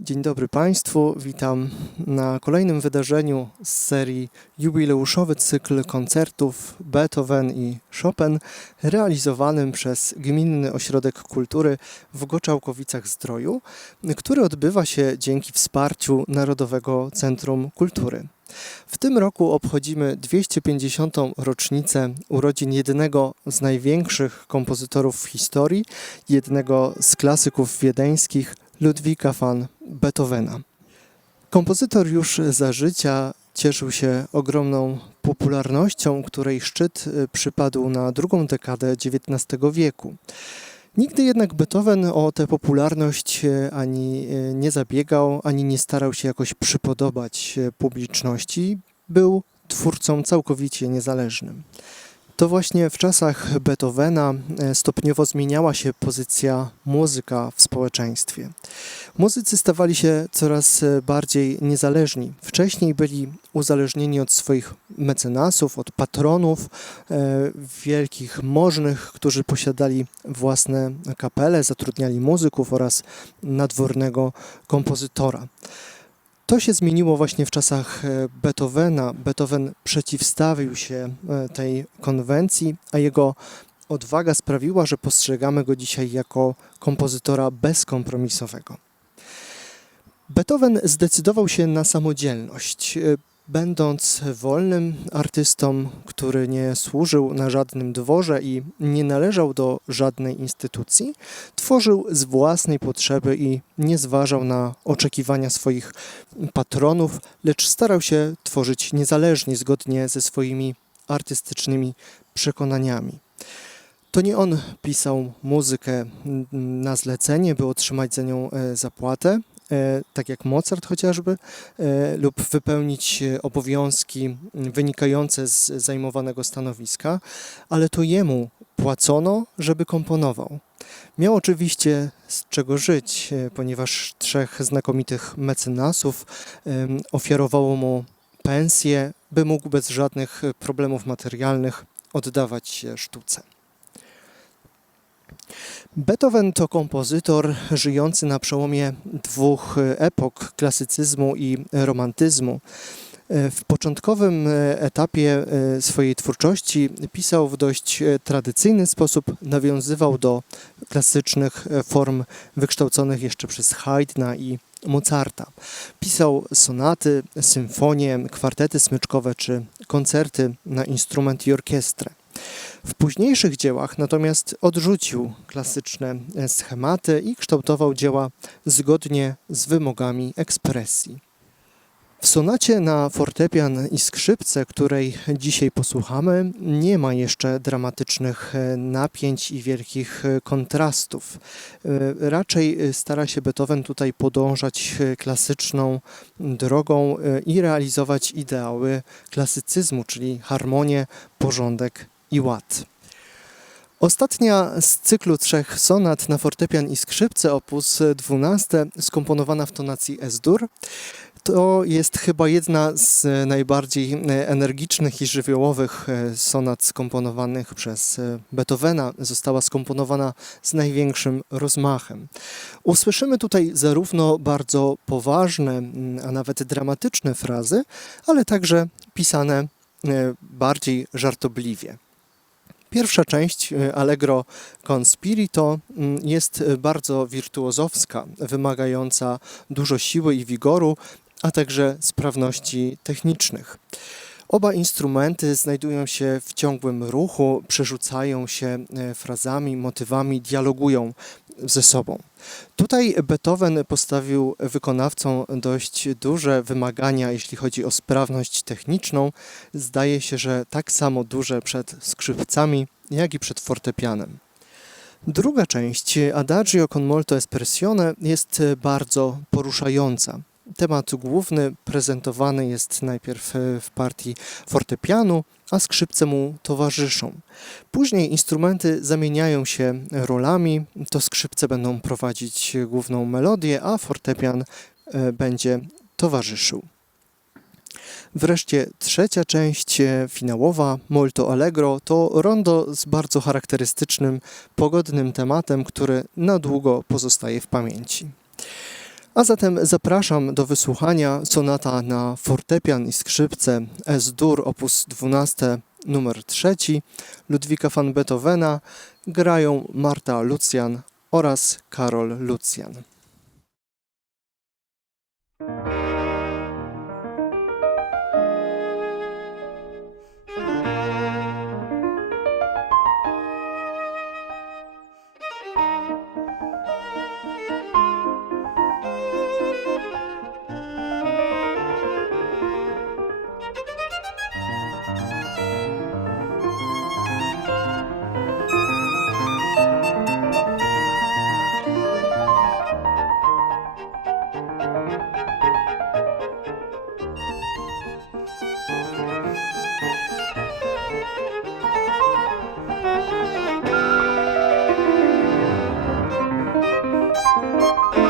Dzień dobry Państwu, witam na kolejnym wydarzeniu z serii jubileuszowy cykl koncertów Beethoven i Chopin realizowanym przez Gminny Ośrodek Kultury w Goczałkowicach-Zdroju, który odbywa się dzięki wsparciu Narodowego Centrum Kultury. W tym roku obchodzimy 250. rocznicę urodzin jednego z największych kompozytorów w historii, jednego z klasyków wiedeńskich, Ludwika van Beethovena. Kompozytor już za życia cieszył się ogromną popularnością, której szczyt y, przypadł na drugą dekadę XIX wieku. Nigdy jednak Beethoven o tę popularność y, ani y, nie zabiegał, ani nie starał się jakoś przypodobać publiczności. Był twórcą całkowicie niezależnym. To właśnie w czasach Beethovena e, stopniowo zmieniała się pozycja muzyka w społeczeństwie. Muzycy stawali się coraz e, bardziej niezależni. Wcześniej byli uzależnieni od swoich mecenasów, od patronów, e, wielkich możnych, którzy posiadali własne kapele, zatrudniali muzyków oraz nadwornego kompozytora. To się zmieniło właśnie w czasach e, Beethovena. Beethoven przeciwstawił się e, tej konwencji, a jego odwaga sprawiła, że postrzegamy go dzisiaj jako kompozytora bezkompromisowego. Beethoven zdecydował się na samodzielność. Będąc wolnym artystą, który nie służył na żadnym dworze i nie należał do żadnej instytucji, tworzył z własnej potrzeby i nie zważał na oczekiwania swoich patronów, lecz starał się tworzyć niezależnie, zgodnie ze swoimi artystycznymi przekonaniami. To nie on pisał muzykę na zlecenie, by otrzymać za nią e, zapłatę, tak jak Mozart chociażby, e, lub wypełnić e, obowiązki wynikające z zajmowanego stanowiska, ale to jemu płacono, żeby komponował. Miał oczywiście z czego żyć, e, ponieważ trzech znakomitych mecenasów ofiarowało mu pensję, by mógł bez żadnych e, problemów materialnych oddawać się sztuce. Beethoven to kompozytor żyjący na przełomie dwóch e, epok klasycyzmu i romantyzmu. E, W początkowym e, etapie swojej twórczości pisał w dość tradycyjny sposób, nawiązywał do klasycznych form wykształconych jeszcze przez Haydna i Mozarta. Pisał sonaty, symfonie, kwartety smyczkowe czy koncerty na instrument i orkiestrę. W późniejszych dziełach natomiast odrzucił klasyczne e, schematy i kształtował dzieła zgodnie z wymogami ekspresji. W sonacie na fortepian i skrzypce, której dzisiaj posłuchamy, nie ma jeszcze dramatycznych e, napięć i wielkich e, kontrastów. Raczej stara się Beethoven tutaj podążać klasyczną drogą i realizować ideały klasycyzmu, czyli harmonię, porządek i ład. Ostatnia z cyklu trzech sonat na fortepian i skrzypce op. 12 skomponowana w tonacji S-dur. To jest chyba jedna z najbardziej energicznych i żywiołowych sonat skomponowanych przez Beethovena. Została skomponowana z największym rozmachem. Usłyszymy tutaj zarówno bardzo poważne, a nawet dramatyczne frazy, ale także pisane e, bardziej żartobliwie. Pierwsza część e, Allegro con spirito mm, jest e, bardzo wirtuozowska, wymagająca dużo siły i wigoru, a także sprawności technicznych. Oba instrumenty znajdują się w ciągłym ruchu, przerzucają się e, frazami, motywami, dialogują ze sobą. Tutaj Beethoven postawił wykonawcom dość duże wymagania, jeśli chodzi o sprawność techniczną. Zdaje się, że tak samo duże przed skrzypcami, jak i przed fortepianem. Druga część, Adagio con molto espressione, jest bardzo poruszająca. Temat główny prezentowany jest najpierw e, w partii fortepianu, a skrzypce mu towarzyszą. Później instrumenty zamieniają się rolami, to skrzypce będą prowadzić główną melodię, a fortepian e, będzie towarzyszył. Wreszcie trzecia część, e, finałowa, Molto Allegro, to rondo z bardzo charakterystycznym, pogodnym tematem, który na długo pozostaje w pamięci. A zatem zapraszam do wysłuchania sonata na fortepian i skrzypce S-dur op. 12 numer 3 Ludwika van Beethovena grają Marta Lucjan oraz Karol Lucjan. you